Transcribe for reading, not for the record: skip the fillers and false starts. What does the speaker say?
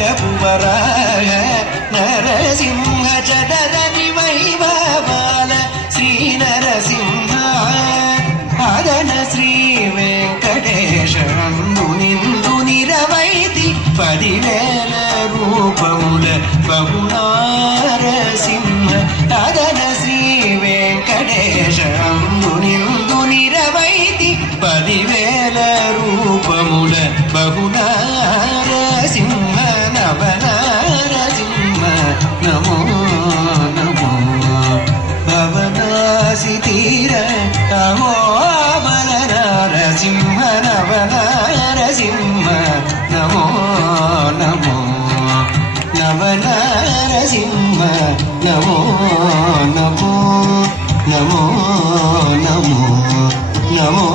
జగపువరాయ నరసింహ చదరని వైభవాల శ్రీ నరసింహ అదన శ్రీ వెంకటేశ నిందు నిరవైతి 10,000 రూపముల బహునారసింహ అదన శ్రీ వెంకటేశ నిందు నిరవైతి 10,000 రూపముల బహునారసింహ నవనారసింహ నమో నమో భవనాసి తీర అహో బల నారసింహ నవనారసింహ నమో నమో నవనారసింహ నమో నమో నమో నమో నమో